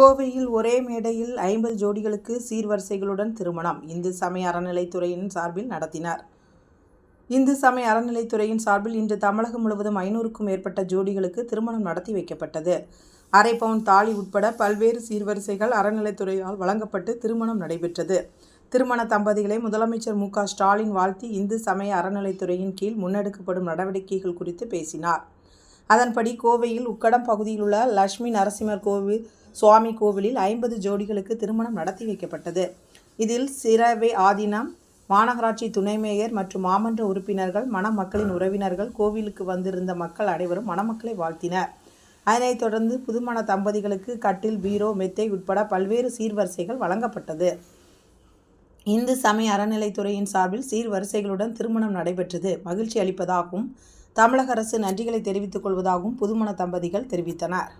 கோவையில் ஒரே மேடையில் 50 ஜோடிகளுக்கு சீர்வரிசைகளுடன் திருமணம் இந்து சமய அறநிலைத்துறையின் சார்பில் நடத்தினார். இந்து சமய அறநிலைத்துறையின் சார்பில் இன்று தமிழகம் முழுவதும் 500க்கும் மேற்பட்ட ஜோடிகளுக்கு திருமணம் நடத்தி வைக்கப்பட்டது. அரை பவுன் தாலி உட்பட பல்வேறு சீர்வரிசைகள் அறநிலைத்துறையால் வழங்கப்பட்டு திருமணம் நடைபெற்றது. திருமண தம்பதிகளை முதலமைச்சர் மு.க. ஸ்டாலின் வாழ்த்தி இந்து சமய அறநிலைத்துறையின் கீழ் முன்னெடுக்கப்படும் நடவடிக்கைகள் குறித்து பேசினார். அதன்படி கோவையில் உக்கடம் பகுதியில் உள்ள லட்சுமி நரசிம்மர் கோவில் சுவாமி கோவிலில் 50 ஜோடிகளுக்கு திருமணம் நடத்தி வைக்கப்பட்டது. இதில் சிரவே ஆதீனம், மாநகராட்சி துணை மேயர் மற்றும் மாமன்ற உறுப்பினர்கள், மணமக்களின் உறவினர்கள், கோவிலுக்கு வந்திருந்த மக்கள் அனைவரும் மணமக்களை வாழ்த்தினர். அதனைத் தொடர்ந்து புதுமண தம்பதிகளுக்கு கட்டில், பீரோ, மெத்தை உட்பட பல்வேறு சீர்வரிசைகள் வழங்கப்பட்டது. இந்து சமய அறநிலைத்துறையின் சார்பில் சீர்வரிசைகளுடன் திருமணம் நடைபெற்றது மகிழ்ச்சி அளிப்பதாகவும் தமிழக அரசு நன்றிகளை தெரிவித்துக் கொள்வதாகவும் புதுமண தம்பதிகள் தெரிவித்தனர்.